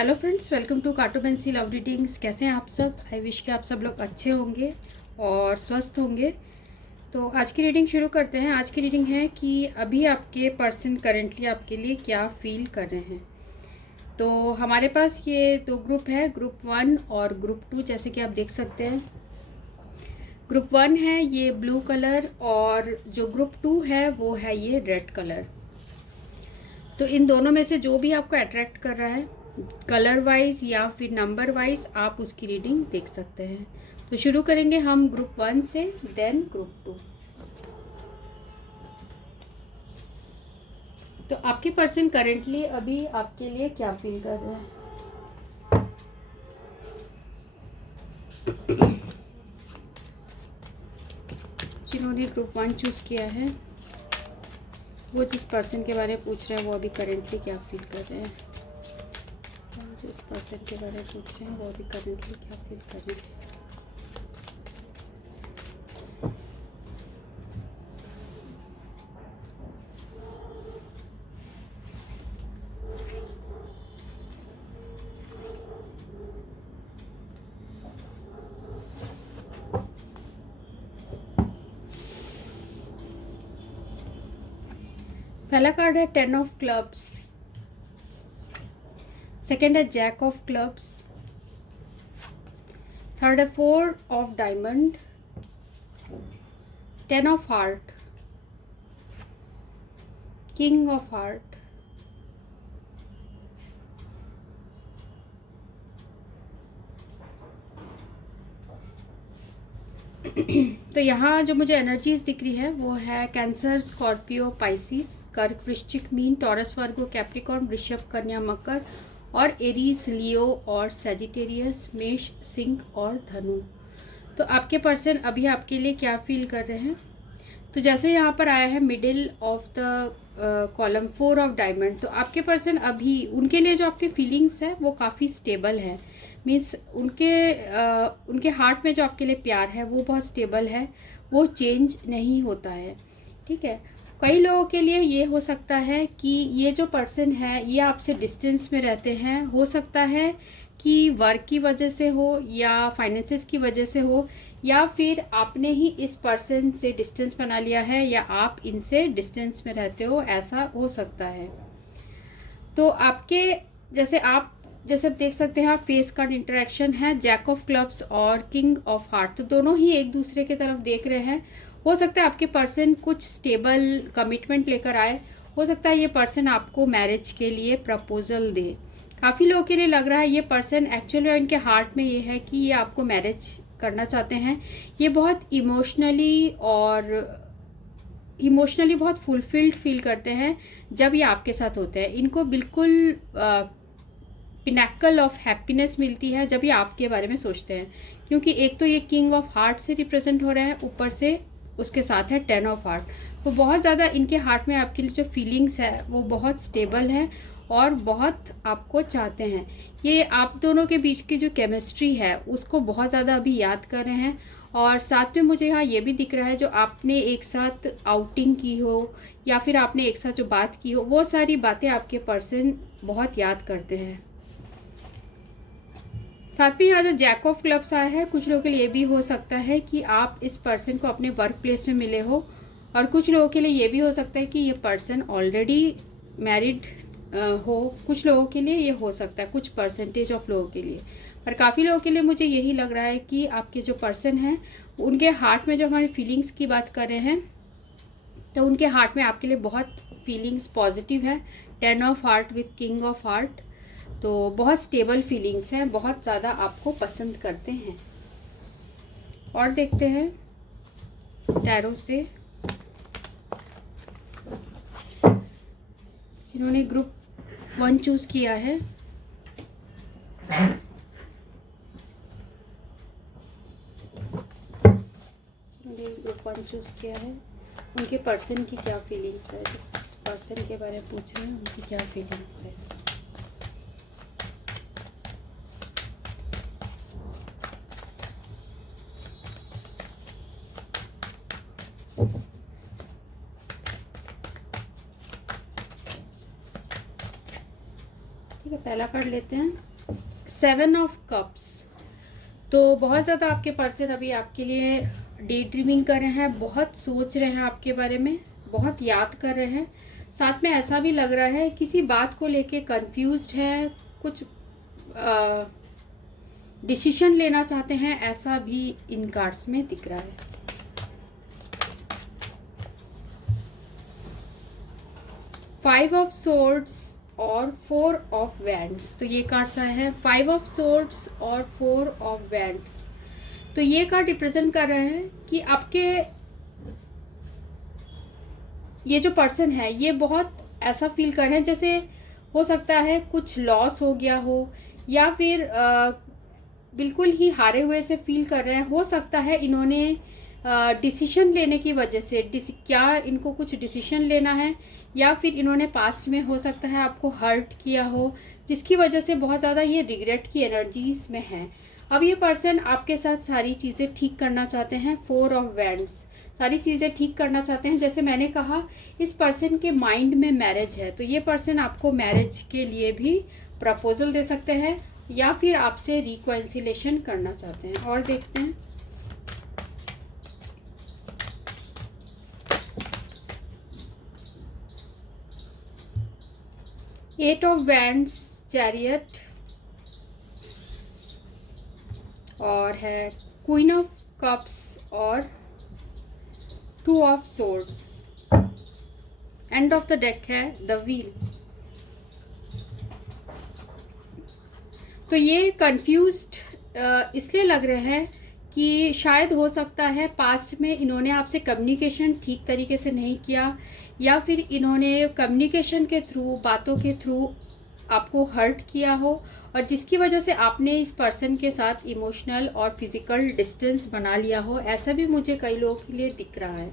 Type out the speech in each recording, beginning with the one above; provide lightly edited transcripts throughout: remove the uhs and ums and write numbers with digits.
Hello friends, welcome to carto pencil love readings. कैसे हैं आप सब? आई विश कि आप सब लोग अच्छे होंगे और स्वस्थ होंगे। तो आज की रीडिंग शुरू करते हैं। आज की रीडिंग है कि अभी आपके पर्सन करेंटली आपके लिए क्या फील कर रहे हैं। तो हमारे पास ये दो ग्रुप है, ग्रुप 1 और ग्रुप 2, जैसे कि आप देख सकते हैं। ग्रुप 1 है ये ब्लू कलर और जो ग्रुप 2 है वो है ये रेड कलर। तो इन दोनों में से जो भी आपको अट्रैक्ट कर रहा है कलर वाइज या फिर नंबर वाइज, आप उसकी रीडिंग देख सकते हैं। तो शुरू करेंगे हम ग्रुप 1 से, देन ग्रुप 2। तो आपके पर्सन करेंटली अभी आपके लिए क्या फील कर रहे हैं? जिन्होंने ग्रुप 1 चूज किया है वो जिस पर्सन के बारे में पूछ रहे हैं वो अभी करेंटली क्या फील कर रहे हैं। जिस पर्सन के बारे में पूछ रहे हैं वो अभी करेंटली क्या फील कर रहे हैं। पहला कार्ड है 10 ऑफ क्लब्स, सेकेंड है जैक ऑफ क्लब्स, थर्ड है 4 of diamond, 10 of heart, king of heart, तो यहाँ जो मुझे एनर्जीज दिख रही है वो है कैंसर, स्कॉर्पियो, पाइसिस, कर्क, वृश्चिक, मीन, टॉरस, वर्गो, कैप्रिकॉर्न, वृषभ, कन्या, मकर और एरीज, लियो और सेजिटेरियस, मेष, सिंह और धनु। तो आपके पर्सन अभी आपके लिए क्या फील कर रहे हैं? तो जैसे यहाँ पर आया है middle of the column 4 of diamond, तो आपके पर्सन अभी उनके लिए जो आपके फीलिंग्स है वो काफ़ी स्टेबल है। मीन्स उनके हार्ट में जो आपके लिए प्यार है वो बहुत स्टेबल है, वो चेंज नहीं होता है। ठीक है। कई लोगों के लिए ये हो सकता है कि ये जो पर्सन है ये आपसे डिस्टेंस में रहते हैं। हो सकता है कि वर्क की वजह से हो या फाइनेंसेस की वजह से हो, या फिर आपने ही इस पर्सन से डिस्टेंस बना लिया है या आप इनसे डिस्टेंस में रहते हो, ऐसा हो सकता है। तो आपके जैसे आप देख सकते हैं, आप फेस कार्ड इंटरेक्शन है जैक ऑफ क्लब्स और किंग ऑफ हार्ट, तो दोनों ही एक दूसरे की तरफ देख रहे हैं। हो सकता है आपके पर्सन कुछ स्टेबल कमिटमेंट लेकर आए। हो सकता है ये पर्सन आपको मैरिज के लिए प्रपोजल दे। काफ़ी लोगों के लिए लग रहा है ये पर्सन एक्चुअली इनके हार्ट में ये है कि ये आपको मैरिज करना चाहते हैं। ये बहुत इमोशनली बहुत फुलफिल्ड फील करते हैं जब ये आपके साथ होते हैं। इनको बिल्कुल पिनैकल ऑफ हैप्पीनेस मिलती है जब ये आपके बारे में सोचते हैं, क्योंकि एक तो ये किंग ऑफ हार्ट से रिप्रेजेंट हो रहे हैं, ऊपर से उसके साथ है 10 ऑफ हार्ट। तो बहुत ज़्यादा इनके हार्ट में आपके लिए जो फीलिंग्स है वो बहुत स्टेबल है और बहुत आपको चाहते हैं। ये आप दोनों के बीच की जो केमिस्ट्री है उसको बहुत ज़्यादा अभी याद कर रहे हैं। और साथ में मुझे यहाँ ये भी दिख रहा है जो आपने एक साथ आउटिंग की हो या फिर आपने एक साथ जो बात की हो, वो सारी बातें आपके पर्सन बहुत याद करते हैं। साथ में यहाँ जो जैक ऑफ क्लब्स आया है, कुछ लोगों के लिए भी हो सकता है कि आप इस पर्सन को अपने वर्क प्लेस में मिले हो, और कुछ लोगों के लिए ये भी हो सकता है कि ये पर्सन ऑलरेडी मैरिड हो। कुछ लोगों के लिए ये हो सकता है, कुछ परसेंटेज ऑफ लोगों के लिए। पर काफ़ी लोगों के लिए मुझे यही लग रहा है कि आपके जो पर्सन हैं उनके हार्ट में जो हमारी फीलिंग्स की बात कर रहे हैं, तो उनके हार्ट में आपके लिए बहुत फीलिंग्स पॉजिटिव है। 10 of heart with king of heart, तो बहुत स्टेबल फीलिंग्स हैं, बहुत ज़्यादा आपको पसंद करते हैं। और देखते हैं टैरो से जिन्होंने ग्रुप 1 चूज़ किया है। जिन्होंने ग्रुप 1 चूज़ किया है उनके पर्सन की क्या फीलिंग्स है, जिस पर्सन के बारे में पूछ रहे हैं उनकी क्या फीलिंग्स है। ठीक है, पहला कार्ड लेते हैं। 7 ऑफ कप्स। तो बहुत ज़्यादा आपके पर्सन अभी आपके लिए डे ड्रीमिंग कर रहे हैं, बहुत सोच रहे हैं आपके बारे में, बहुत याद कर रहे हैं। साथ में ऐसा भी लग रहा है किसी बात को लेके कंफ्यूज्ड है, कुछ डिसीजन लेना चाहते हैं, ऐसा भी इन कार्ड्स में दिख रहा है। फाइव ऑफ सोर्ड्स और 4 ऑफ वैंड्स। तो ये कार्ड्स आए हैं 5 ऑफ सोर्ड्स और 4 ऑफ वैंड्स। तो ये कार्ड रिप्रेजेंट कर रहे हैं कि आपके ये जो पर्सन है ये बहुत ऐसा फील कर रहे हैं जैसे हो सकता है कुछ लॉस हो गया हो, या फिर बिल्कुल ही हारे हुए से फील कर रहे हैं। हो सकता है इन्होंने डिसीजन लेने की वजह से क्या इनको कुछ डिसीजन लेना है, या फिर इन्होंने पास्ट में हो सकता है आपको हर्ट किया हो, जिसकी वजह से बहुत ज़्यादा ये रिग्रेट की एनर्जीज में है। अब ये पर्सन आपके साथ सारी चीज़ें ठीक करना चाहते हैं। 4 ऑफ वैंड्स, सारी चीज़ें ठीक करना चाहते हैं। जैसे मैंने कहा इस पर्सन के माइंड में मैरिज है, तो ये पर्सन आपको मैरिज के लिए भी प्रपोजल दे सकते हैं, या फिर आपसे रिकॉन्सिलेशन करना चाहते हैं। और देखते हैं एट ऑफ वैंड्स, चैरियट, और है क्वीन ऑफ कप्स और 2 of swords. And of the deck है द व्हील। तो ये कंफ्यूज्ड इसलिए लग रहे हैं कि शायद हो सकता है पास्ट में इन्होंने आपसे कम्युनिकेशन ठीक तरीके से नहीं किया, या फिर इन्होंने कम्युनिकेशन के थ्रू, बातों के थ्रू आपको हर्ट किया हो, और जिसकी वजह से आपने इस पर्सन के साथ इमोशनल और फिजिकल डिस्टेंस बना लिया हो। ऐसा भी मुझे कई लोगों के लिए दिख रहा है।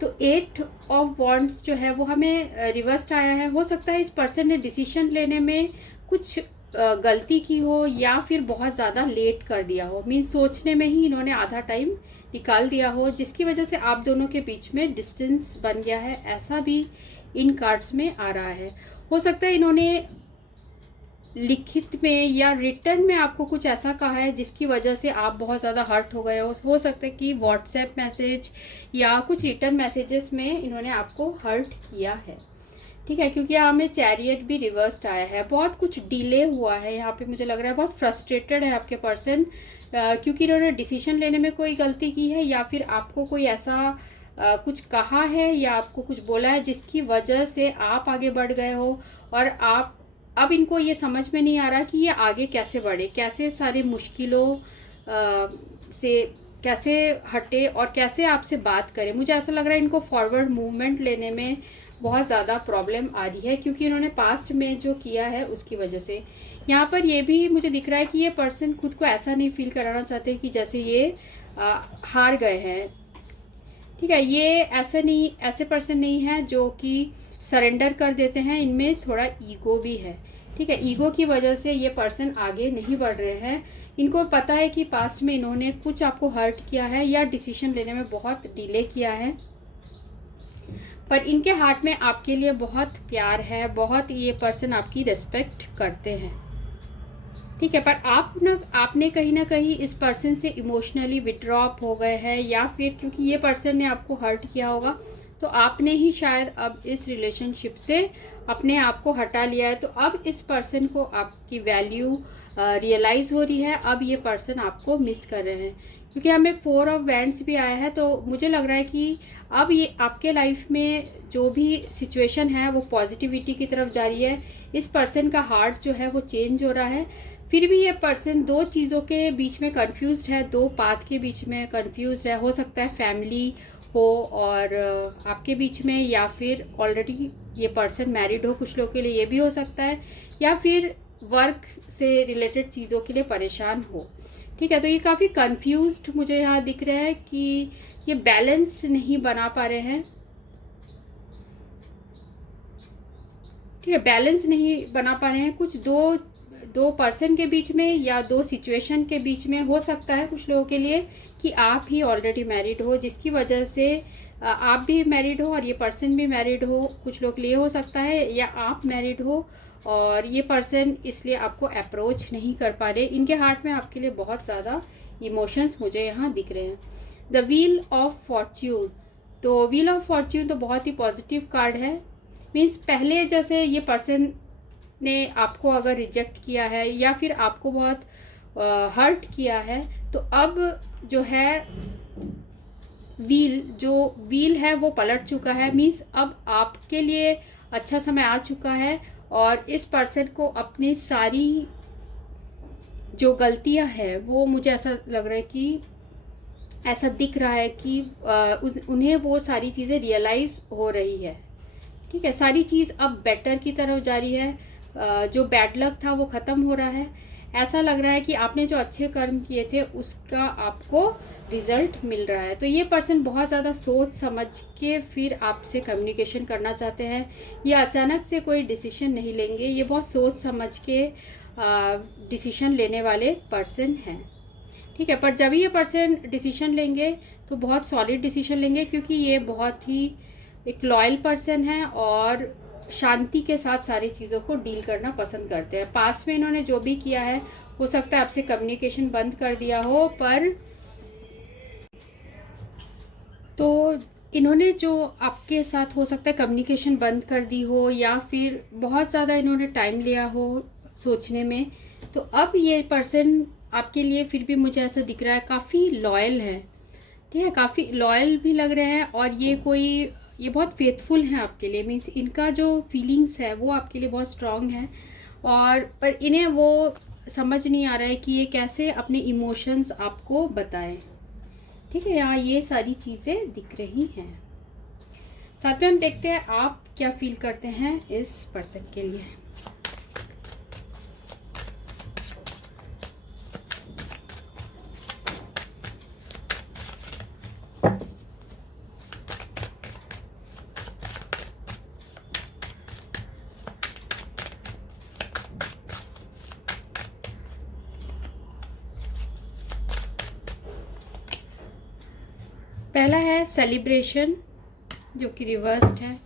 तो 8 ऑफ वॉन्ड्स जो है वो हमें रिवर्स्ड आया है। हो सकता है इस पर्सन ने डिसीजन लेने में कुछ गलती की हो, या फिर बहुत ज़्यादा लेट कर दिया हो, मीन्स सोचने में ही इन्होंने आधा टाइम निकाल दिया हो, जिसकी वजह से आप दोनों के बीच में डिस्टेंस बन गया है। ऐसा भी इन कार्ड्स में आ रहा है। हो सकता है इन्होंने लिखित में या रिटर्न में आपको कुछ ऐसा कहा है जिसकी वजह से आप बहुत ज़्यादा हर्ट हो गए हो सकता है कि व्हाट्सएप मैसेज या कुछ रिटर्न मैसेजेस में इन्होंने आपको हर्ट किया है। ठीक है, क्योंकि यहाँ में चैरियट भी रिवर्स्ड आया है। बहुत कुछ डिले हुआ है यहाँ पे, मुझे लग रहा है बहुत फ्रस्ट्रेटेड है आपके पर्सन, क्योंकि इन्होंने डिसीजन लेने में कोई गलती की है, या फिर आपको कोई ऐसा कुछ कहा है या आपको कुछ बोला है जिसकी वजह से आप आगे बढ़ गए हो, और आप अब इनको ये समझ में नहीं आ रहा कि ये आगे कैसे बढ़े, कैसे सारी मुश्किलों से कैसे हटे और कैसे आपसे बात करें। मुझे ऐसा लग रहा है इनको फॉरवर्ड मूवमेंट लेने में बहुत ज़्यादा प्रॉब्लम आ रही है, क्योंकि इन्होंने पास्ट में जो किया है उसकी वजह से। यहाँ पर ये भी मुझे दिख रहा है कि ये पर्सन खुद को ऐसा नहीं फील कराना चाहते कि जैसे ये हार गए हैं। ठीक है, ये ऐसे पर्सन नहीं है जो कि सरेंडर कर देते हैं। इनमें थोड़ा ईगो भी है। ठीक है, ईगो की वजह से ये पर्सन आगे नहीं बढ़ रहे हैं। इनको पता है कि पास्ट में इन्होंने कुछ आपको हर्ट किया है या डिसीजन लेने में बहुत डिले किया है, पर इनके हार्ट में आपके लिए बहुत प्यार है, बहुत ये पर्सन आपकी रिस्पेक्ट करते हैं। ठीक है, पर आपने कहीं ना कहीं इस पर्सन से इमोशनली विड्रॉप हो गए हैं, या फिर क्योंकि ये पर्सन ने आपको हर्ट किया होगा तो आपने ही शायद अब इस रिलेशनशिप से अपने आप को हटा लिया है। तो अब इस पर्सन को आपकी वैल्यू रियलाइज़ हो रही है। अब ये पर्सन आपको मिस कर रहे हैं, क्योंकि हमें 4 ऑफ वैंड्स भी आया है। तो मुझे लग रहा है कि अब ये आपके लाइफ में जो भी सिचुएशन है वो पॉजिटिविटी की तरफ जा रही है। इस पर्सन का हार्ट जो है वो चेंज हो रहा है। फिर भी ये पर्सन 2 चीज़ों के बीच में कंफ्यूज्ड है, 2 पाथ के बीच में कंफ्यूज्ड है। हो सकता है फैमिली हो और आपके बीच में, या फिर ऑलरेडी ये पर्सन मैरिड हो, कुछ लोगों के लिए ये भी हो सकता है, या फिर वर्क से रिलेटेड चीज़ों के लिए परेशान हो। ठीक है, तो ये काफ़ी कंफ्यूज्ड मुझे यहाँ दिख रहा है कि ये बैलेंस नहीं बना पा रहे हैं। ठीक है, बैलेंस नहीं बना पा रहे हैं। कुछ दो पर्सन के बीच में या 2 सिचुएशन के बीच में हो सकता है कुछ लोगों के लिए कि आप ही ऑलरेडी मैरिड हो, जिसकी वजह से आप भी मैरिड हो और ये पर्सन भी मैरिड हो। कुछ लोग के लिए हो सकता है, या आप मैरिड हो और ये पर्सन इसलिए आपको अप्रोच नहीं कर पा रहे। इनके हार्ट में आपके लिए बहुत ज़्यादा इमोशंस मुझे यहाँ दिख रहे हैं। द व्हील ऑफ फॉर्च्यून, तो व्हील ऑफ फॉर्च्यून तो बहुत ही पॉजिटिव कार्ड है। मीन्स पहले जैसे ये पर्सन ने आपको अगर रिजेक्ट किया है या फिर आपको बहुत हर्ट किया है, तो अब जो है व्हील है वो पलट चुका है। मीन्स अब आपके लिए अच्छा समय आ चुका है और इस पर्सन को अपनी सारी जो गलतियां हैं वो, मुझे ऐसा लग रहा है कि ऐसा दिख रहा है कि उन्हें वो सारी चीज़ें रियलाइज़ हो रही है। ठीक है, सारी चीज़ अब बेटर की तरफ जा रही है। जो बैड लक था वो ख़त्म हो रहा है। ऐसा लग रहा है कि आपने जो अच्छे कर्म किए थे उसका आपको रिजल्ट मिल रहा है। तो ये पर्सन बहुत ज़्यादा सोच समझ के फिर आपसे कम्युनिकेशन करना चाहते हैं। ये अचानक से कोई डिसीजन नहीं लेंगे, ये बहुत सोच समझ के डिसीजन लेने वाले पर्सन हैं। ठीक है, पर जब ये पर्सन डिसीजन लेंगे तो बहुत सॉलिड डिसीजन लेंगे, क्योंकि ये बहुत ही एक लॉयल पर्सन है और शांति के साथ सारी चीज़ों को डील करना पसंद करते हैं। पास्ट में इन्होंने जो भी किया है, हो सकता है आपसे कम्युनिकेशन बंद कर दिया हो, पर तो इन्होंने जो आपके साथ हो सकता है कम्युनिकेशन बंद कर दी हो या फिर बहुत ज़्यादा इन्होंने टाइम लिया हो सोचने में। तो अब ये पर्सन आपके लिए फिर भी मुझे ऐसा दिख रहा है काफ़ी लॉयल है। ठीक है, काफ़ी लॉयल भी लग रहे हैं और ये बहुत फेथफुल हैं आपके लिए। मीन्स इनका जो फीलिंग्स है वो आपके लिए बहुत स्ट्रॉन्ग है, और पर इन्हें वो समझ नहीं आ रहा है कि ये कैसे अपने इमोशंस आपको बताएं। ठीक है, यहाँ ये सारी चीज़ें दिख रही हैं। साथ में हम देखते हैं आप क्या फील करते हैं इस पर्सन के लिए। पहला है सेलिब्रेशन, जो कि रिवर्स्ड है।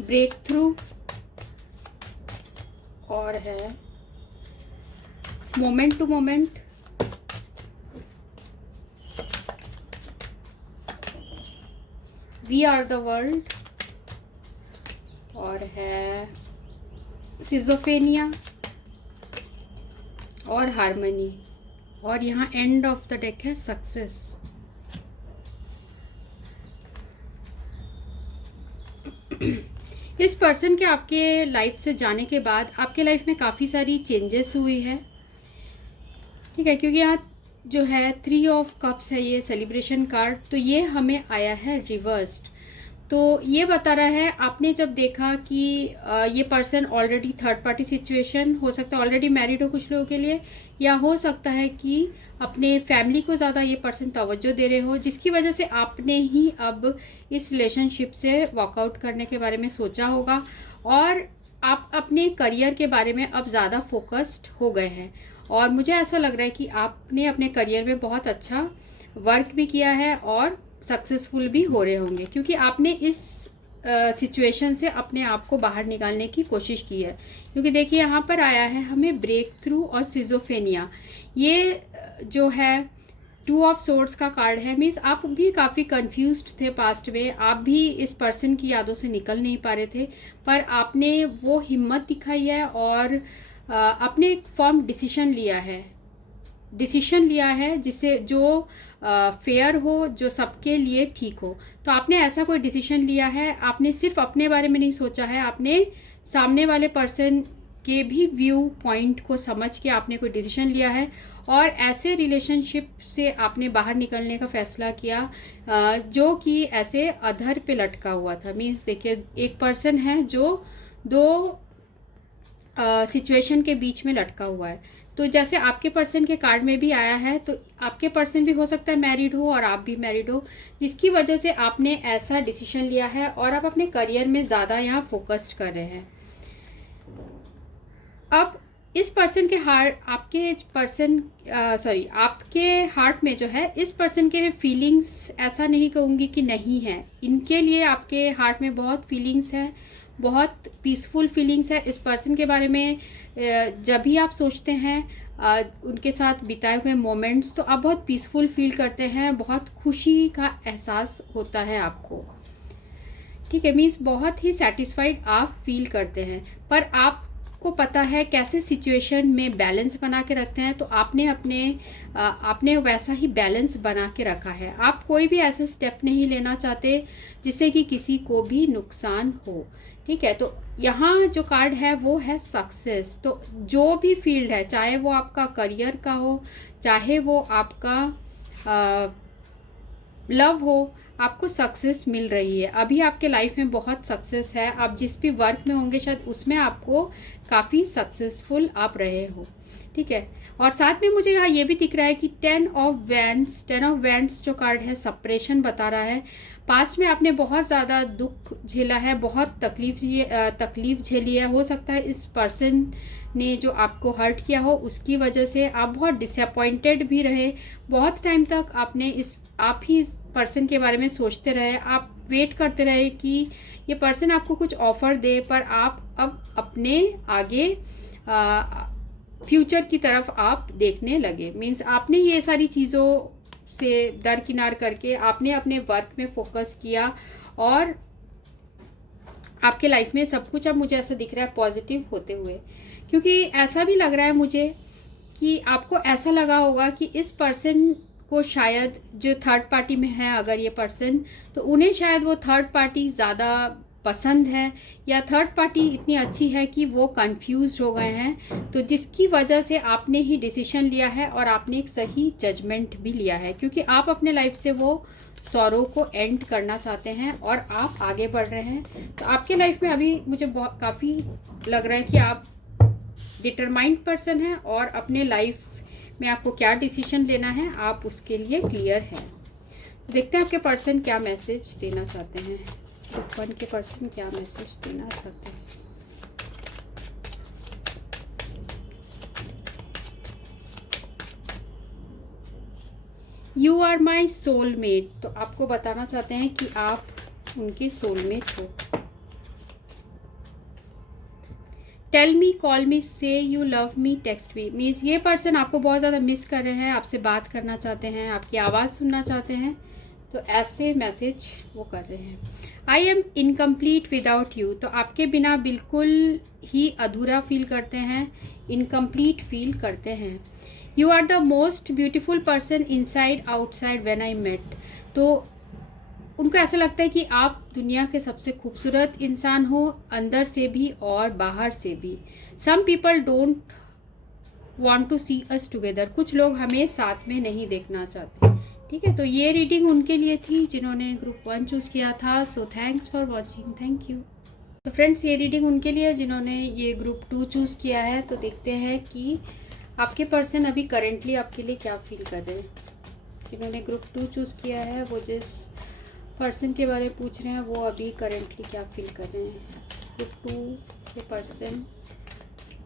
ब्रेक थ्रू, और है moment to moment, we are the world, और है सिजोफेनिया और हार्मनी, और यहाँ एंड ऑफ द डेक है सक्सेस। इस पर्सन के आपके लाइफ से जाने के बाद आपके लाइफ में काफ़ी सारी चेंजेस हुई है। ठीक है, क्योंकि यहाँ जो है 3 ऑफ कप्स है ये सेलिब्रेशन कार्ड, तो ये हमें आया है रिवर्स्ड। तो ये बता रहा है आपने जब देखा कि ये person already third party situation, हो सकता है ऑलरेडी मैरिड हो कुछ लोगों के लिए, या हो सकता है कि अपने फैमिली को ज़्यादा ये पर्सन तवज्जो दे रहे हो, जिसकी वजह से आपने ही अब इस रिलेशनशिप से वॉकआउट करने के बारे में सोचा होगा, और आप अपने करियर के बारे में अब ज़्यादा फोकस्ड हो गए हैं। और मुझे ऐसा लग रहा है कि आपने अपने करियर में बहुत अच्छा वर्क भी किया है और सक्सेसफुल भी हो रहे होंगे, क्योंकि आपने इस सिचुएशन से अपने आप को बाहर निकालने की कोशिश की है। क्योंकि देखिए यहाँ पर आया है हमें ब्रेक थ्रू और सिजोफेनिया। ये जो है 2 ऑफ सोर्ड्स का कार्ड है। मीन्स आप भी काफ़ी कंफ्यूज्ड थे पास्ट में, आप भी इस पर्सन की यादों से निकल नहीं पा रहे थे, पर आपने वो हिम्मत दिखाई है और आपने एक फर्म डिसीजन लिया है जिससे जो फेयर हो, जो सबके लिए ठीक हो। तो आपने ऐसा कोई डिसीजन लिया है, आपने सिर्फ अपने बारे में नहीं सोचा है, आपने सामने वाले पर्सन के भी व्यू पॉइंट को समझ के आपने कोई डिसीजन लिया है, और ऐसे रिलेशनशिप से आपने बाहर निकलने का फैसला किया जो कि ऐसे अधर पे लटका हुआ था। मीन्स देखिए एक पर्सन है जो 2 सिचुएशन के बीच में लटका हुआ है। तो जैसे आपके पर्सन के कार्ड में भी आया है, तो आपके पर्सन भी हो सकता है मैरिड हो और आप भी मैरिड हो, जिसकी वजह से आपने ऐसा डिसीजन लिया है और आप अपने करियर में ज़्यादा यहाँ फोकस्ड कर रहे हैं। अब इस पर्सन के हार्ट, आपके पर्सन आपके हार्ट में जो है इस पर्सन के फीलिंग्स, ऐसा नहीं कहूँगी कि नहीं है, इनके लिए आपके हार्ट में बहुत फीलिंग्स है, बहुत पीसफुल फीलिंग्स है इस पर्सन के बारे में। जब भी आप सोचते हैं उनके साथ बिताए हुए मोमेंट्स, तो आप बहुत पीसफुल फील करते हैं, बहुत खुशी का एहसास होता है आपको। ठीक है, मीन्स बहुत ही सेटिस्फाइड आप फील करते हैं। पर आपको पता है कैसे सिचुएशन में बैलेंस बना के रखते हैं, तो आपने वैसा ही बैलेंस बना के रखा है। आप कोई भी ऐसे स्टेप नहीं लेना चाहते जिससे कि किसी को भी नुकसान हो। ठीक है, तो यहाँ जो कार्ड है वो है सक्सेस। तो जो भी फील्ड है, चाहे वो आपका करियर का हो, चाहे वो आपका लव हो, आपको सक्सेस मिल रही है। अभी आपके लाइफ में बहुत सक्सेस है। आप जिस भी वर्क में होंगे शायद उसमें आपको काफ़ी सक्सेसफुल आप रहे हो। ठीक है, और साथ में मुझे यहाँ ये भी दिख रहा है कि 10 ऑफ वैंड्स जो कार्ड है सेपरेशन बता रहा है। पास्ट में आपने बहुत ज़्यादा दुख झेला है, बहुत तकलीफ झेली है। हो सकता है इस पर्सन ने जो आपको हर्ट किया हो उसकी वजह से आप बहुत डिसअपॉइंटेड भी रहे। बहुत टाइम तक आप ही इस पर्सन के बारे में सोचते रहे, आप वेट करते रहे कि ये पर्सन आपको कुछ ऑफर दे, पर आप अब अपने आगे फ्यूचर की तरफ आप देखने लगे। मीन्स आपने ये सारी चीज़ों से दरकिनार करके आपने अपने वर्क में फोकस किया, और आपके लाइफ में सब कुछ अब मुझे ऐसा दिख रहा है पॉजिटिव होते हुए। क्योंकि ऐसा भी लग रहा है मुझे कि आपको ऐसा लगा होगा कि इस पर्सन को शायद जो थर्ड पार्टी में है अगर ये पर्सन, तो उन्हें शायद वो थर्ड पार्टी ज़्यादा पसंद है, या थर्ड पार्टी इतनी अच्छी है कि वो कंफ्यूज हो गए हैं। तो जिसकी वजह से आपने ही डिसीजन लिया है और आपने एक सही जजमेंट भी लिया है, क्योंकि आप अपने लाइफ से वो सॉरो को एंड करना चाहते हैं और आप आगे बढ़ रहे हैं। तो आपके लाइफ में अभी मुझे काफ़ी लग रहा है कि आप डिटरमाइंड पर्सन हैं, और अपने लाइफ में आपको क्या डिसीजन लेना है आप उसके लिए क्लियर हैं। देखते हैं आपके पर्सन क्या मैसेज देना चाहते हैं। ग्रुप 1 के पर्सन क्या मैसेज देना चाहते हैं। यू आर माई सोलमेट, तो आपको बताना चाहते हैं कि आप उनके सोलमेट हो। टेल मी, कॉल मी, से you love me, text me. Means ये पर्सन आपको बहुत ज़्यादा मिस कर रहे हैं, आपसे बात करना चाहते हैं, आपकी आवाज़ सुनना चाहते हैं। तो ऐसे मैसेज वो कर रहे हैं। I am incomplete without you, तो आपके बिना बिल्कुल ही अधूरा फील करते हैं, इनकम्प्लीट फील करते हैं। You are the most beautiful person inside outside when I met, तो उनको ऐसा लगता है कि आप दुनिया के सबसे खूबसूरत इंसान हो, अंदर से भी और बाहर से भी। Some people don't want to see us together, कुछ लोग हमें साथ में नहीं देखना चाहते। ठीक है, तो ये रीडिंग उनके लिए थी जिन्होंने ग्रुप 1 चूज़ किया था। So thanks for watching, thank you. तो फ्रेंड्स, ये रीडिंग उनके लिए जिन्होंने ये ग्रुप 2 चूज़ किया है। तो देखते हैं कि आपके पर्सन अभी करेंटली आपके लिए क्या फील कर रहे हैं। जिन्होंने ग्रुप 2 चूज़ किया है, वो जिस पर्सन के बारे में पूछ रहे हैं वो अभी करेंटली क्या फील कर रहे हैं। ग्रुप 2 के पर्सन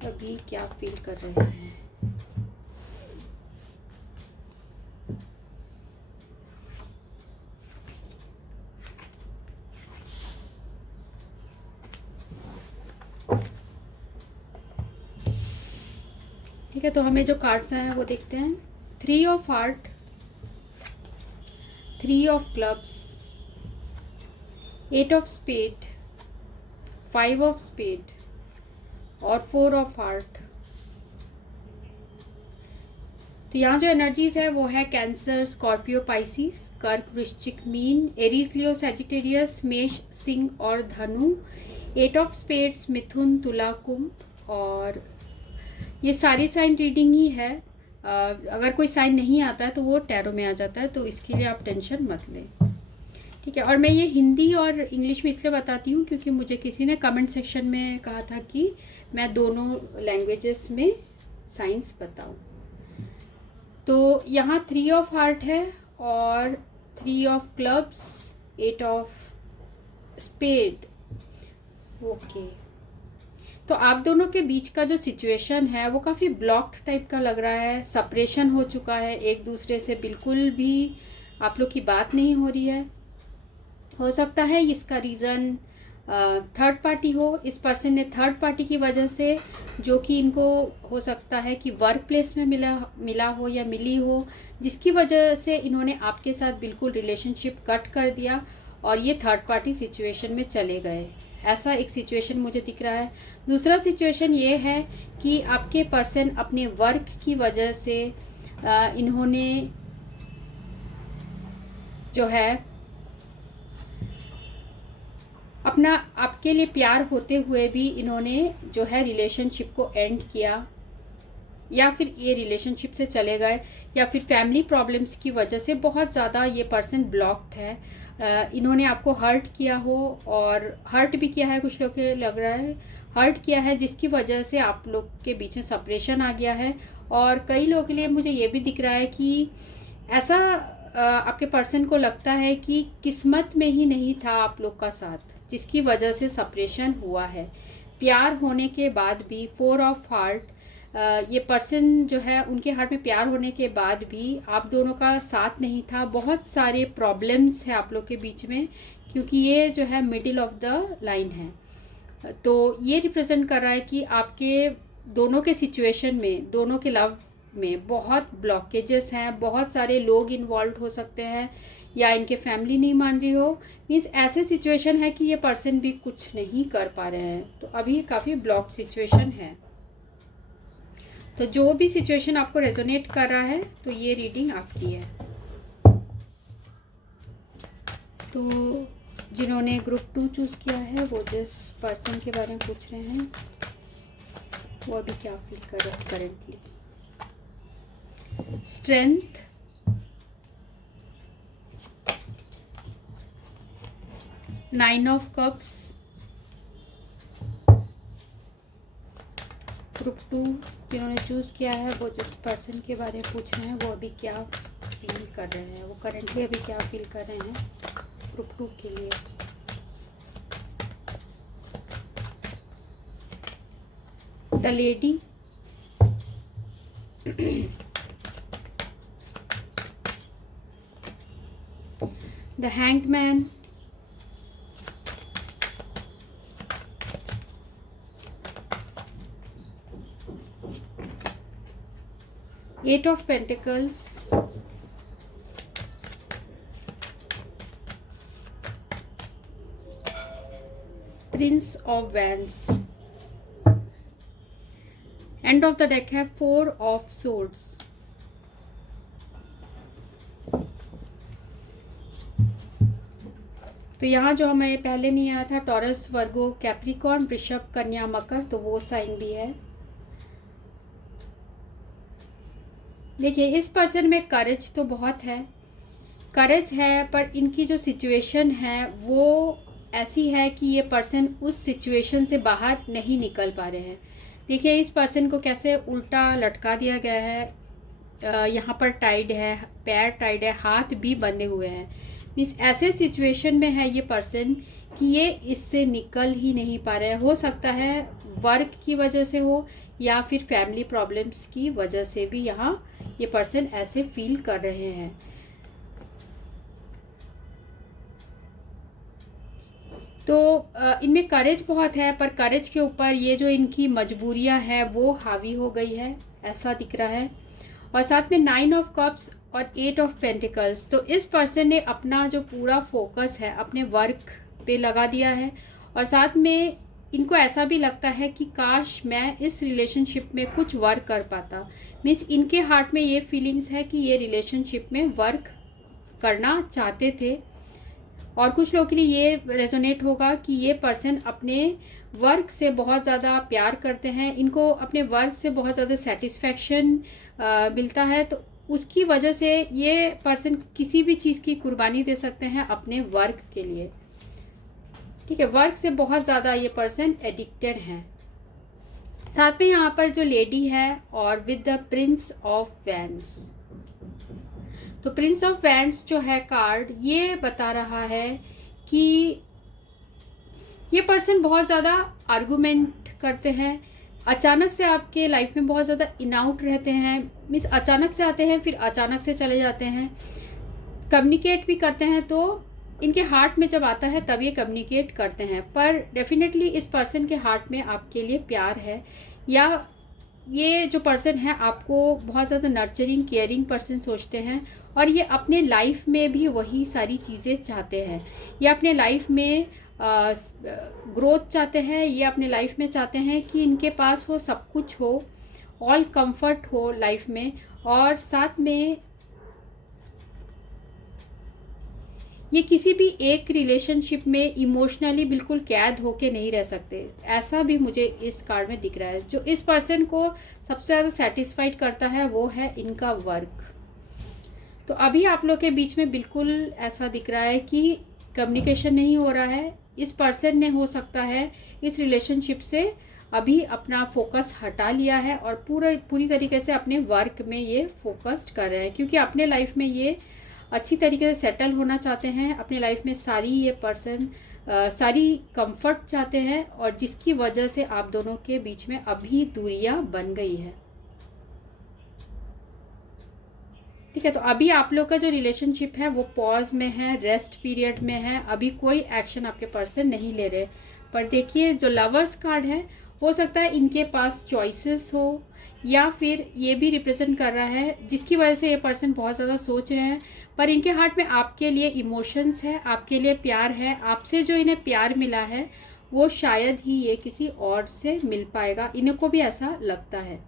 अभी क्या फील कर रहे हैं। ठीक है, तो हमें जो कार्ड्स हैं वो देखते हैं। 3 of heart, 3 of clubs, 8 of spade, 5 of spade और 4 ऑफ हार्ट। तो यहाँ जो एनर्जीज है वो है कैंसर, स्कॉर्पियो, पाइसिस, कर्क, वृश्चिक, मीन, एरीज, लियो, सैजिटेरियस, मेष, सिंह और धनु। 8 ऑफ स्पेड्स, मिथुन, तुला, कुंभ। और ये सारी साइन रीडिंग ही है। अगर कोई साइन नहीं आता है तो वो टैरो में आ जाता है, तो इसके लिए आप टेंशन मत लें। ठीक है, और मैं ये हिंदी और इंग्लिश में इसलिए बताती हूँ क्योंकि मुझे किसी ने कमेंट सेक्शन में कहा था कि मैं दोनों लैंग्वेजेस में साइंस बताऊँ। तो यहाँ 3 ऑफ हार्ट है और 3 of clubs, 8 of spade. Okay, तो आप दोनों के बीच का जो सिचुएशन है वो काफ़ी ब्लॉक्ड टाइप का लग रहा है, सेपरेशन हो चुका है, एक दूसरे से बिल्कुल भी आप लोग की बात नहीं हो रही है। हो सकता है इसका रीज़न थर्ड पार्टी हो। इस पर्सन ने थर्ड पार्टी की वजह से, जो कि इनको हो सकता है कि वर्क प्लेस में मिला हो या मिली हो, जिसकी वजह से इन्होंने आपके साथ बिल्कुल रिलेशनशिप कट कर दिया और ये थर्ड पार्टी सिचुएशन में चले गए। ऐसा एक सिचुएशन मुझे दिख रहा है। दूसरा सिचुएशन ये है कि आपके पर्सन अपने वर्क की वजह से इन्होंने जो है अपना, आपके लिए प्यार होते हुए भी इन्होंने जो है रिलेशनशिप को एंड किया, या फिर ये रिलेशनशिप से चले गए, या फिर फैमिली प्रॉब्लम्स की वजह से बहुत ज़्यादा ये पर्सन ब्लॉक्ड है। इन्होंने आपको हर्ट किया हो, और हर्ट भी किया है, कुछ लोग के लग रहा है हर्ट किया है, जिसकी वजह से आप लोग के बीच में सेपरेशन आ गया है। और कई लोगों के लिए मुझे ये भी दिख रहा है कि ऐसा आपके पर्सन को लगता है कि किस्मत में ही नहीं था आप लोग का साथ, जिसकी वजह से सेपरेशन हुआ है। प्यार होने के बाद भी, 4 ऑफ हार्ट, ये पर्सन जो है उनके हार्ट में प्यार होने के बाद भी आप दोनों का साथ नहीं था। बहुत सारे प्रॉब्लम्स हैं आप लोग के बीच में, क्योंकि ये जो है मिडिल ऑफ द लाइन है। तो ये रिप्रेजेंट कर रहा है कि आपके दोनों के सिचुएशन में, दोनों के लव में बहुत ब्लॉकेजेस हैं, बहुत सारे लोग इन्वॉल्व हो सकते हैं, या इनके फैमिली नहीं मान रही हो। मीन्स ऐसे सिचुएशन है कि ये पर्सन भी कुछ नहीं कर पा रहे हैं। तो अभी काफ़ी ब्लॉक सिचुएशन है। तो जो भी सिचुएशन आपको रेजोनेट कर रहा है, तो ये रीडिंग आपकी है। तो जिन्होंने ग्रुप 2 चूज़ किया है, वो जिस पर्सन के बारे में पूछ रहे हैं वो अभी क्या फील कर रहे हैं currently. Strength, nine of cups, group 2 जिन्होंने चूज़ किया है, वो जिस पर्सन के बारे में पूछ रहे हैं वो अभी क्या फील कर रहे हैं, वो करेंटली अभी क्या फील कर रहे हैं ग्रुप 2 के लिए। The lady, the hanged man, Eight of Pentacles, Prince of Wands, end of the deck है 4 of Swords। तो यहाँ जो हमें पहले नहीं आया था, टॉरस, वर्गो, कैप्रिकॉर्न, वृषभ, कन्या, मकर, तो वो साइन भी है। देखिए, इस पर्सन में करेज तो बहुत है, करेज है, पर इनकी जो सिचुएशन है वो ऐसी है कि ये पर्सन उस सिचुएशन से बाहर नहीं निकल पा रहे हैं। देखिए, इस पर्सन को कैसे उल्टा लटका दिया गया है, यहाँ पर टाइड है, पैर टाइड है, हाथ भी बंधे हुए हैं। मीन्स ऐसे सिचुएशन में है ये पर्सन कि ये इससे निकल ही नहीं पा रहे हैं। हो सकता है वर्क की वजह से हो, या फिर फैमिली प्रॉब्लम्स की वजह से भी यहाँ ये पर्सन ऐसे फील कर रहे हैं। तो इनमें करेज बहुत है, पर करेज के ऊपर ये जो इनकी मजबूरियां हैं वो हावी हो गई है, ऐसा दिख रहा है। और साथ में 9 ऑफ कप्स और 8 ऑफ पेंटिकल्स, तो इस पर्सन ने अपना जो पूरा फोकस है अपने वर्क पे लगा दिया है। और साथ में इनको ऐसा भी लगता है कि काश मैं इस रिलेशनशिप में कुछ वर्क कर पाता। मीन्स इनके हार्ट में ये फीलिंग्स है कि ये रिलेशनशिप में वर्क करना चाहते थे। और कुछ लोगों के लिए ये रेजोनेट होगा कि ये पर्सन अपने वर्क से बहुत ज़्यादा प्यार करते हैं, इनको अपने वर्क से बहुत ज़्यादा सेटिस्फैक्शन मिलता है, तो उसकी वजह से ये पर्सन किसी भी चीज़ की कुर्बानी दे सकते हैं अपने वर्क के लिए। ठीक है, वर्क से बहुत ज़्यादा ये पर्सन एडिक्टेड हैं। साथ में यहाँ पर जो लेडी है और with the Prince of wands, तो प्रिंस ऑफ वैंड्स जो है कार्ड, ये बता रहा है कि ये पर्सन बहुत ज़्यादा आर्गूमेंट करते हैं, अचानक से आपके लाइफ में बहुत ज़्यादा इन आउट रहते हैं, मीन्स अचानक से आते हैं फिर अचानक से चले जाते हैं। कम्युनिकेट भी करते हैं तो इनके हार्ट में जब आता है तब ये कम्युनिकेट करते हैं, पर डेफिनेटली इस पर्सन के हार्ट में आपके लिए प्यार है, या ये जो पर्सन है आपको बहुत ज़्यादा नर्चरिंग केयरिंग पर्सन सोचते हैं, और ये अपने लाइफ में भी वही सारी चीज़ें चाहते हैं। ये अपने लाइफ में ग्रोथ चाहते हैं, ये अपने लाइफ में चाहते हैं कि इनके पास हो, सब कुछ हो, ऑल कंफर्ट हो लाइफ में, और साथ में ये किसी भी एक रिलेशनशिप में इमोशनली बिल्कुल कैद होके नहीं रह सकते। ऐसा भी मुझे इस कार्ड में दिख रहा है। जो इस पर्सन को सबसे ज़्यादा सेटिस्फाइड करता है वो है इनका वर्क। तो अभी आप लोग के बीच में बिल्कुल ऐसा दिख रहा है कि कम्युनिकेशन नहीं हो रहा है। इस पर्सन ने हो सकता है इस रिलेशनशिप से अभी अपना फोकस हटा लिया है और पूरी तरीके से अपने वर्क में ये फोकस्ड कर रहे हैं, क्योंकि अपने लाइफ में ये अच्छी तरीके से सेटल होना चाहते हैं। अपने लाइफ में ये पर्सन सारी कंफर्ट चाहते हैं, और जिसकी वजह से आप दोनों के बीच में अभी दूरियां बन गई है। ठीक है, तो अभी आप लोग का जो रिलेशनशिप है वो पॉज में है, रेस्ट पीरियड में है। अभी कोई एक्शन आपके पर्सन नहीं ले रहे। पर देखिए जो लवर्स कार्ड है, हो सकता है इनके पास चॉइसेस हो, या फिर ये भी रिप्रेजेंट कर रहा है जिसकी वजह से ये पर्सन बहुत ज़्यादा सोच रहे हैं, पर इनके हार्ट में आपके लिए इमोशंस है, आपके लिए प्यार है। आपसे जो इन्हें प्यार मिला है वो शायद ही ये किसी और से मिल पाएगा, इनको भी ऐसा लगता है।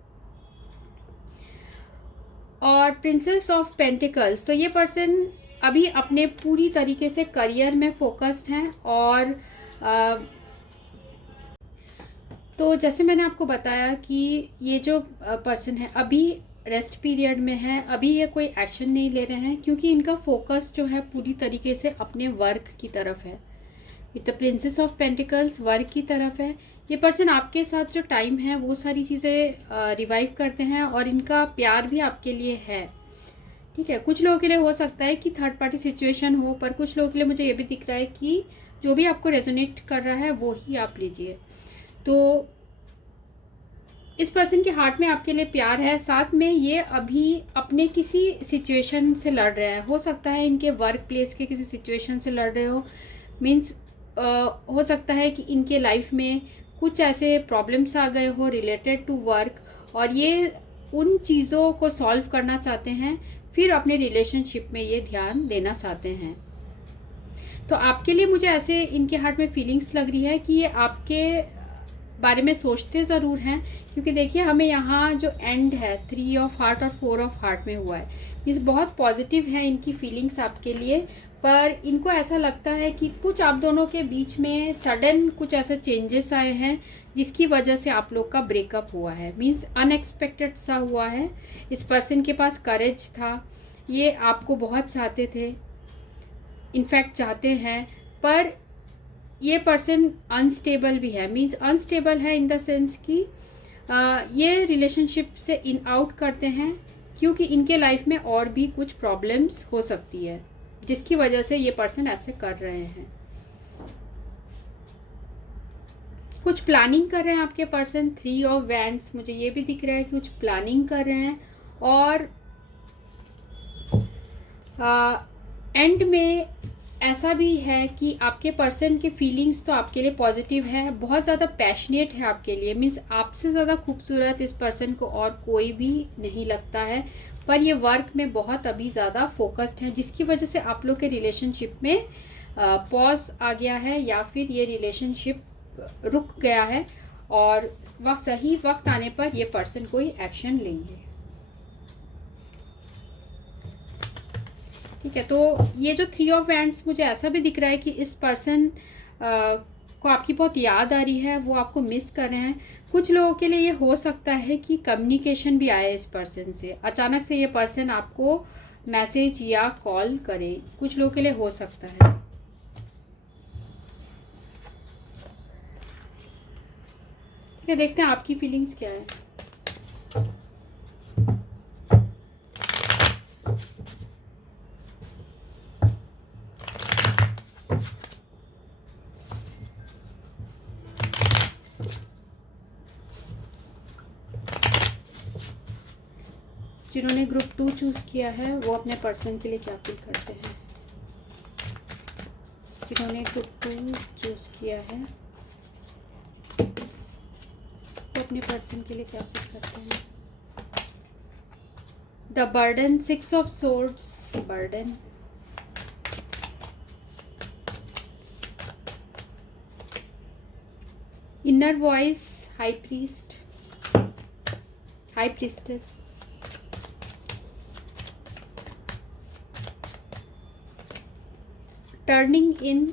और प्रिंसेस ऑफ पेंटिकल्स, तो ये पर्सन अभी अपने पूरी तरीके से करियर में फोकस्ड हैं, और तो जैसे मैंने आपको बताया कि ये जो पर्सन है अभी रेस्ट पीरियड में है, अभी ये कोई एक्शन नहीं ले रहे हैं, क्योंकि इनका फोकस जो है पूरी तरीके से अपने वर्क की तरफ है। The princess of pentacles work की तरफ है। ये पर्सन आपके साथ जो टाइम है वो सारी चीज़ें रिवाइव करते हैं, और इनका प्यार भी आपके लिए है। ठीक है, कुछ लोगों के लिए हो सकता है कि थर्ड पार्टी सिचुएशन हो, पर कुछ लोगों के लिए मुझे ये भी दिख रहा है कि जो भी आपको रेजोनेट कर रहा है वो ही आप लीजिए। तो इस पर्सन के हार्ट में आपके लिए प्यार है, साथ में ये अभी अपने किसी सिचुएशन से लड़ रहे हैं। हो सकता है इनके वर्क प्लेस के किसी सिचुएशन से लड़ रहे हो, मीन्स हो सकता है कि इनके लाइफ में कुछ ऐसे प्रॉब्लम्स आ गए हो रिलेटेड टू वर्क, और ये उन चीज़ों को सॉल्व करना चाहते हैं, फिर अपने रिलेशनशिप में ये ध्यान देना चाहते हैं। तो आपके लिए मुझे ऐसे इनके हार्ट में फीलिंग्स लग रही है कि ये आपके बारे में सोचते ज़रूर हैं, क्योंकि देखिए हमें यहाँ जो एंड है 3 ऑफ हार्ट और 4 ऑफ हार्ट में हुआ है, मीन्स बहुत पॉजिटिव है इनकी फीलिंग्स आपके लिए। पर इनको ऐसा लगता है कि कुछ आप दोनों के बीच में सडन कुछ ऐसे चेंजेस आए हैं जिसकी वजह से आप लोग का ब्रेकअप हुआ है, मीन्स अनएक्सपेक्टेड सा हुआ है। इस पर्सन के पास करेज था, ये आपको बहुत चाहते थे, इनफैक्ट चाहते हैं, पर ये पर्सन अनस्टेबल भी है। मीन्स अनस्टेबल है इन द सेंस कि ये रिलेशनशिप से इन आउट करते हैं, क्योंकि इनके लाइफ में और भी कुछ प्रॉब्लम्स हो सकती है जिसकी वजह से ये पर्सन ऐसे कर रहे हैं। कुछ प्लानिंग कर रहे हैं आपके पर्सन। 3 ऑफ वैंड्स मुझे ये भी दिख रहा है कि कुछ प्लानिंग कर रहे हैं, और एंड में ऐसा भी है कि आपके पर्सन के फीलिंग्स तो आपके लिए पॉजिटिव है, बहुत ज़्यादा पैशनेट है आपके लिए, मीन्स आपसे ज़्यादा खूबसूरत इस पर्सन को और कोई भी नहीं लगता है, पर ये वर्क में बहुत अभी ज़्यादा फोकस्ड है, जिसकी वजह से आप लोग के रिलेशनशिप में पॉज आ गया है, या फिर ये रिलेशनशिप रुक गया है, और वह सही वक्त आने पर ये पर्सन कोई एक्शन लेंगे। ठीक है, तो ये जो 3 ऑफ वैंड्स मुझे ऐसा भी दिख रहा है कि इस पर्सन को आपकी बहुत याद आ रही है, वो आपको मिस कर रहे हैं। कुछ लोगों के लिए ये हो सकता है कि कम्युनिकेशन भी आए इस पर्सन से, अचानक से ये पर्सन आपको मैसेज या कॉल करे, कुछ लोगों के लिए हो सकता है। ठीक है, देखते हैं आपकी फीलिंग्स क्या है। जिन्होंने ग्रुप 2 चूज़ किया है वो अपने पर्सन के लिए क्या फील करते हैं? जिन्होंने ग्रुप 2 चूज़ किया है वो अपने पर्सन के लिए क्या फील करते हैं? The burden, 6 of swords, burden, inner voice, high priest, high priestess, turning in,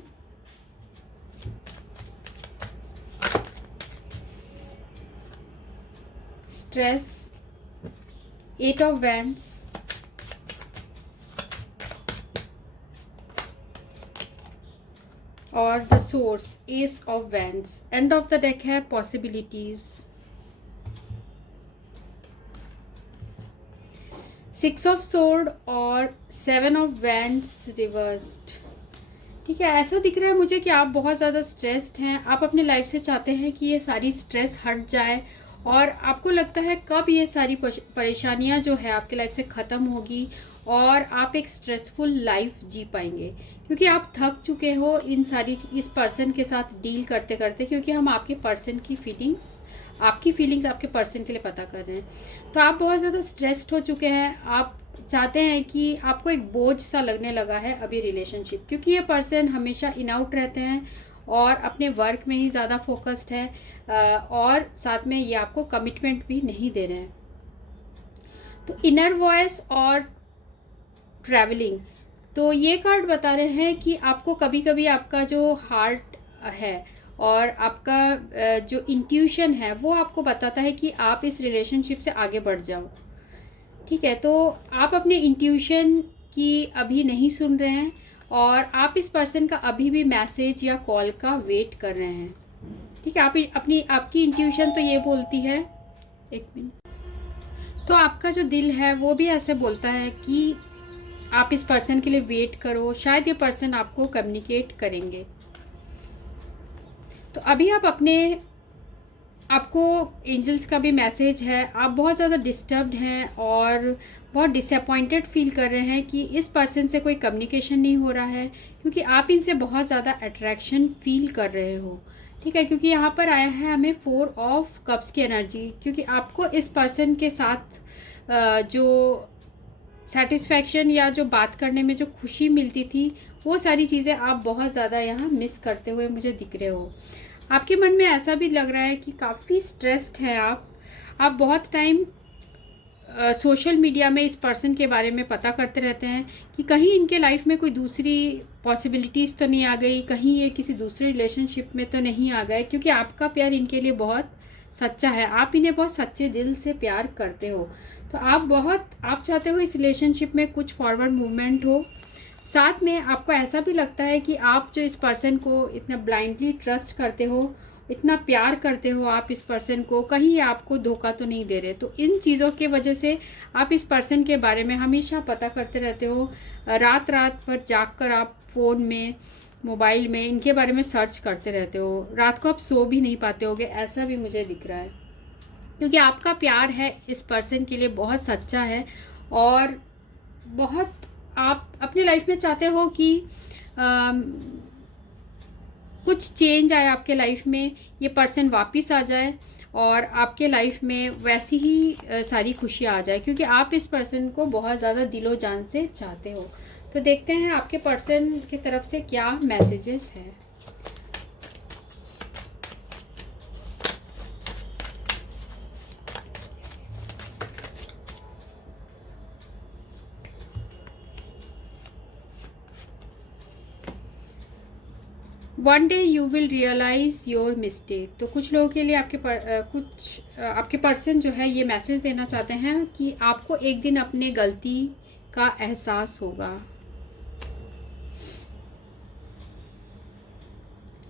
stress, 8 of wands, और the source, ace of wands. End of the deck है पॉसिबिलिटीज, 6 ऑफ सोर्ड और 7 ऑफ वैंड्स रिवर्स्ड। ठीक है, ऐसा दिख रहा है मुझे कि आप बहुत ज़्यादा स्ट्रेस्ड हैं। आप अपने लाइफ से चाहते हैं कि ये सारी स्ट्रेस हट जाए और आपको लगता है कब ये सारी परेशानियां जो है आपके लाइफ से ख़त्म होगी और आप एक स्ट्रेसफुल लाइफ जी पाएंगे, क्योंकि आप थक चुके हो इस पर्सन के साथ डील करते करते, क्योंकि हम आपके पर्सन की फीलिंग्स, आपकी फीलिंग्स आपके पर्सन के लिए पता कर रहे हैं। तो आप बहुत ज़्यादा स्ट्रेस्ड हो चुके हैं। आप चाहते हैं कि आपको एक बोझ सा लगने लगा है अभी रिलेशनशिप, क्योंकि ये पर्सन हमेशा इन आउट रहते हैं और अपने वर्क में ही ज़्यादा फोकस्ड है और साथ में ये आपको कमिटमेंट भी नहीं दे रहे हैं। तो इनर वॉइस और ट्रैवलिंग, तो ये कार्ड बता रहे हैं कि आपको कभी कभी आपका जो हार्ट है और आपका जो इंट्यूशन है वो आपको बताता है कि आप इस रिलेशनशिप से आगे बढ़ जाओ। ठीक है, तो आप अपने इंट्यूशन की अभी नहीं सुन रहे हैं और आप इस पर्सन का अभी भी मैसेज या कॉल का वेट कर रहे हैं। ठीक है, आपकी इंट्यूशन तो ये बोलती है, एक मिनट, तो आपका जो दिल है वो भी ऐसे बोलता है कि आप इस पर्सन के लिए वेट करो, शायद ये पर्सन आपको कम्युनिकेट करेंगे। तो अभी आपको एंजल्स का भी मैसेज है, आप बहुत ज़्यादा डिस्टर्ब्ड हैं और बहुत डिसअपॉइंटेड फील कर रहे हैं कि इस पर्सन से कोई कम्युनिकेशन नहीं हो रहा है, क्योंकि आप इनसे बहुत ज़्यादा अट्रैक्शन फील कर रहे हो। ठीक है, क्योंकि यहाँ पर आया है हमें 4 ऑफ कप्स की एनर्जी, क्योंकि आपको इस पर्सन के साथ जो सेटिस्फैक्शन या जो बात करने में जो खुशी मिलती थी वो सारी चीज़ें आप बहुत ज़्यादा यहाँ मिस करते हुए मुझे दिख रहे हो। आपके मन में ऐसा भी लग रहा है कि काफ़ी स्ट्रेस्ड हैं आप बहुत टाइम सोशल मीडिया में इस पर्सन के बारे में पता करते रहते हैं कि कहीं इनके लाइफ में कोई दूसरी पॉसिबिलिटीज़ तो नहीं आ गई, कहीं ये किसी दूसरे रिलेशनशिप में तो नहीं आ गए, क्योंकि आपका प्यार इनके लिए बहुत सच्चा है, आप इन्हें बहुत सच्चे दिल से प्यार करते हो। तो आप चाहते हो इस रिलेशनशिप में कुछ फॉरवर्ड मूवमेंट हो। साथ में आपको ऐसा भी लगता है कि आप जो इस पर्सन को इतना ब्लाइंडली ट्रस्ट करते हो, इतना प्यार करते हो आप इस पर्सन को, कहीं आपको धोखा तो नहीं दे रहे। तो इन चीज़ों के वजह से आप इस पर्सन के बारे में हमेशा पता करते रहते हो, रात भर जाग कर आप फ़ोन में, मोबाइल में इनके बारे में सर्च करते रहते हो, रात को आप सो भी नहीं पाते होगे, ऐसा भी मुझे दिख रहा है, क्योंकि आपका प्यार है इस पर्सन के लिए बहुत सच्चा है और बहुत आप अपनी लाइफ में चाहते हो कि कुछ चेंज आए आपके लाइफ में, ये पर्सन वापस आ जाए और आपके लाइफ में वैसी ही सारी खुशियाँ आ जाए, क्योंकि आप इस पर्सन को बहुत ज़्यादा दिलो जान से चाहते हो। तो देखते हैं आपके पर्सन की तरफ से क्या मैसेजेस हैं। One day you will realise your mistake. तो कुछ लोगों के लिए आपके पर्सन जो है ये मैसेज देना चाहते हैं कि आपको एक दिन अपने गलती का एहसास होगा।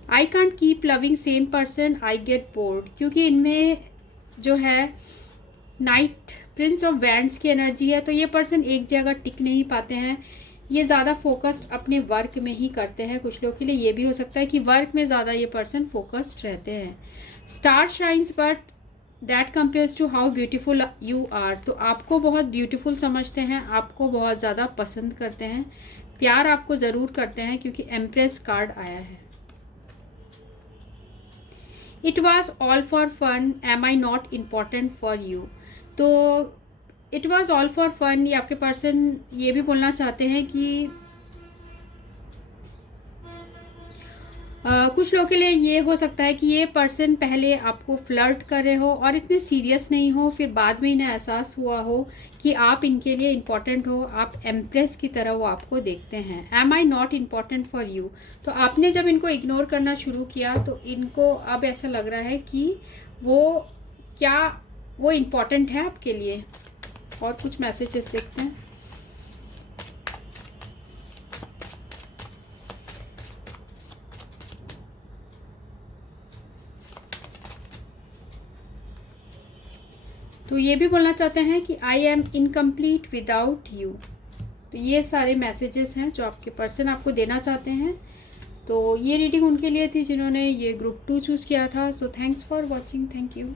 I can't keep loving same person, I get bored, क्योंकि इनमें जो है नाइट प्रिंस ऑफ वैंड्स की एनर्जी है। तो ये पर्सन एक जगह टिक नहीं पाते हैं, ये ज़्यादा फोकस्ड अपने वर्क में ही करते हैं। कुछ लोगों के लिए ये भी हो सकता है कि वर्क में ज़्यादा ये पर्सन फोकस्ड रहते हैं। Star shines but that compares to how beautiful you are. तो आपको बहुत ब्यूटीफुल समझते हैं, आपको बहुत ज़्यादा पसंद करते हैं, प्यार आपको ज़रूर करते हैं, क्योंकि एम्प्रेस कार्ड आया है। It was all for fun, am I not important for you. तो it was all for fun, ये आपके पर्सन ये भी बोलना चाहते हैं कि कुछ लोगों के लिए ये हो सकता है कि ये पर्सन पहले आपको फ्लर्ट कर रहे हो और इतने सीरियस नहीं हो, फिर बाद में इन्हें एहसास हुआ हो कि आप इनके लिए इम्पॉर्टेंट हो, आप एम्प्रेस की तरह वो आपको देखते हैं। Am I not important for you. तो आपने जब इनको इग्नोर करना शुरू किया तो इनको अब ऐसा लग रहा है कि वो इम्पॉर्टेंट है आपके लिए। और कुछ मैसेजेस देखते हैं। तो ये भी बोलना चाहते हैं कि I am incomplete without you. तो ये सारे मैसेजेस हैं जो आपके पर्सन आपको देना चाहते हैं। तो ये रीडिंग उनके लिए थी जिन्होंने ये ग्रुप 2 चूज़ किया था। So thanks for watching, thank you.